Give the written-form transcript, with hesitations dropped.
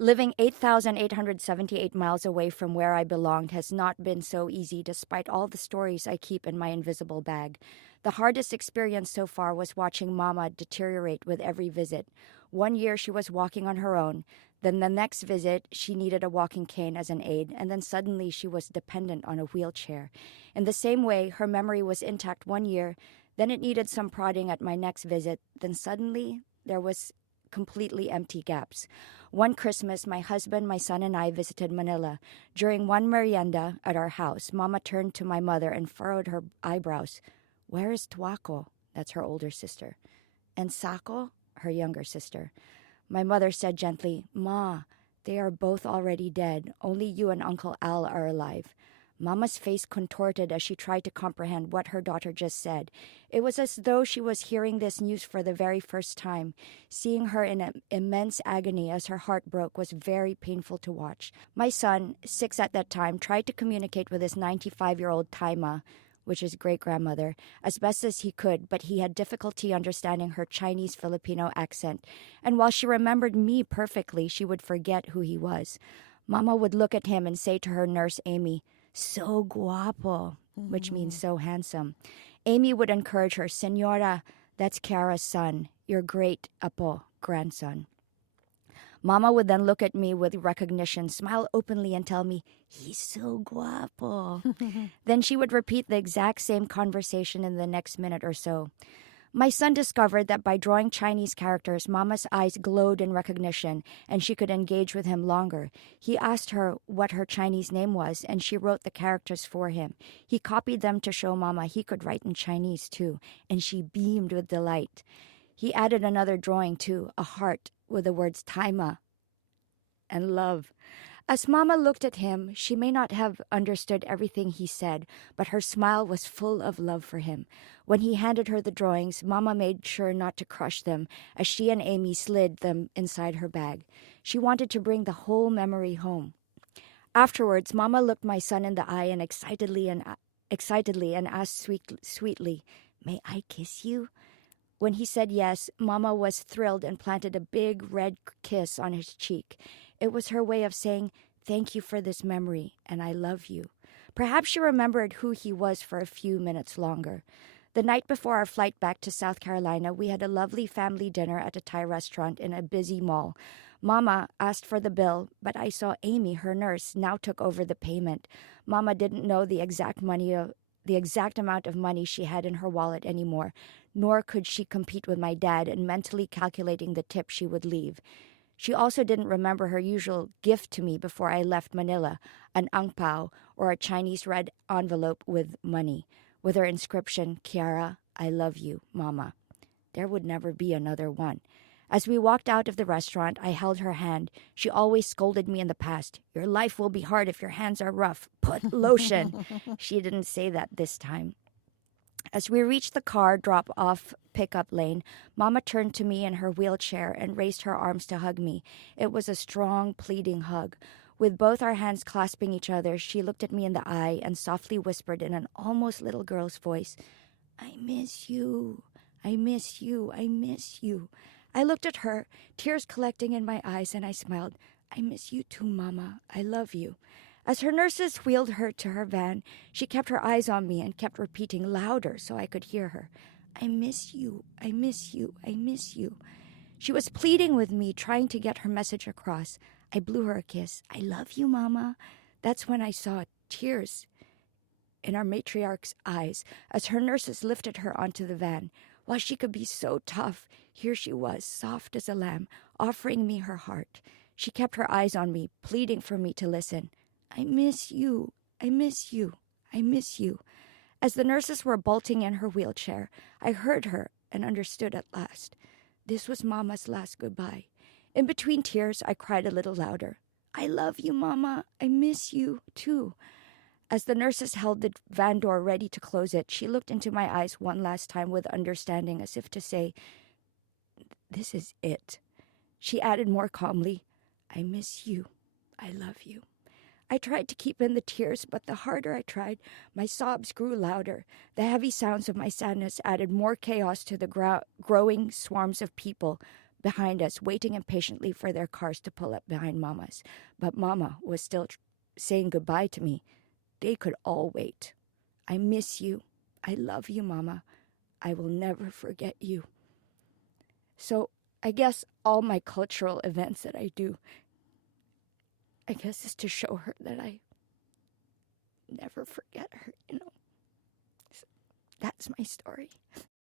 Living 8,878 miles away from where I belonged has not been so easy despite all the stories I keep in my invisible bag. The hardest experience so far was watching Mama deteriorate with every visit. One year she was walking on her own. Then the next visit, she needed a walking cane as an aid, and then suddenly she was dependent on a wheelchair. In the same way, her memory was intact one year, then it needed some prodding at my next visit, then suddenly there was completely empty gaps. One Christmas, my husband, my son, and I visited Manila. During one merienda at our house, Mama turned to my mother and furrowed her eyebrows. "Where is Tuaco?" That's her older sister. "And Sako?" Her younger sister. My mother said gently, "Ma, they are both already dead. Only you and Uncle Al are alive." Mama's face contorted as she tried to comprehend what her daughter just said. It was as though she was hearing this news for the very first time. Seeing her in an immense agony as her heart broke was very painful to watch. My son, 6 at that time, tried to communicate with his 95-year-old Taima, which is great-grandmother, as best as he could, but he had difficulty understanding her Chinese-Filipino accent. And while she remembered me perfectly, she would forget who he was. Mama would look at him and say to her nurse, Amy, "So guapo," which means so handsome. Amy would encourage her, "Senora, that's Chiara's son, your great apo, grandson." Mama would then look at me with recognition, smile openly, and tell me, "He's so guapo." Then she would repeat the exact same conversation in the next minute or so. My son discovered that by drawing Chinese characters, Mama's eyes glowed in recognition, and she could engage with him longer. He asked her what her Chinese name was, and she wrote the characters for him. He copied them to show Mama he could write in Chinese too, and she beamed with delight. He added another drawing too, a heart with the words Taima and love. As Mama looked at him, she may not have understood everything he said, but her smile was full of love for him. When he handed her the drawings, Mama made sure not to crush them, as she and Amy slid them inside her bag. She wanted to bring the whole memory home. Afterwards, Mama looked my son in the eye and excitedly asked sweetly, "May I kiss you?" When he said yes, Mama was thrilled and planted a big red kiss on his cheek. It was her way of saying, "Thank you for this memory, and I love you." Perhaps she remembered who he was for a few minutes longer. The night before our flight back to South Carolina, we had a lovely family dinner at a Thai restaurant in a busy mall. Mama asked for the bill, but I saw Amy, her nurse, now took over the payment. Mama didn't know the exact amount of money she had in her wallet anymore, nor could she compete with my dad in mentally calculating the tip she would leave. She also didn't remember her usual gift to me before I left Manila, an ang pao, or a Chinese red envelope with money, with her inscription, "Chiara, I love you, Mama." There would never be another one. As we walked out of the restaurant, I held her hand. She always scolded me in the past. "Your life will be hard if your hands are rough. Put lotion." She didn't say that this time. As we reached the car drop-off pickup lane, Mama turned to me in her wheelchair and raised her arms to hug me. It was a strong, pleading hug. With both our hands clasping each other, she looked at me in the eye and softly whispered in an almost little girl's voice, "I miss you. I miss you. I miss you." I looked at her, tears collecting in my eyes, and I smiled. "I miss you too, Mama. I love you." As her nurses wheeled her to her van, she kept her eyes on me and kept repeating louder so I could hear her, "I miss you. I miss you. I miss you." She was pleading with me, trying to get her message across. I blew her a kiss. "I love you, Mama." That's when I saw tears in our matriarch's eyes as her nurses lifted her onto the van. While she could be so tough, here she was, soft as a lamb, offering me her heart. She kept her eyes on me, pleading for me to listen. "I miss you. I miss you. I miss you." As the nurses were bolting in her wheelchair, I heard her and understood at last. This was Mama's last goodbye. In between tears, I cried a little louder. "I love you, Mama. I miss you, too." As the nurses held the van door ready to close it, she looked into my eyes one last time with understanding, as if to say, "This is it." She added more calmly, "I miss you. I love you." I tried to keep in the tears, but the harder I tried, my sobs grew louder. The heavy sounds of my sadness added more chaos to the growing swarms of people behind us, waiting impatiently for their cars to pull up behind Mama's. But Mama was still saying goodbye to me. They could all wait. I miss you. I love you, Mama. I will never forget you. So I guess all my cultural events that I do, I guess, is to show her that I never forget her, So that's my story.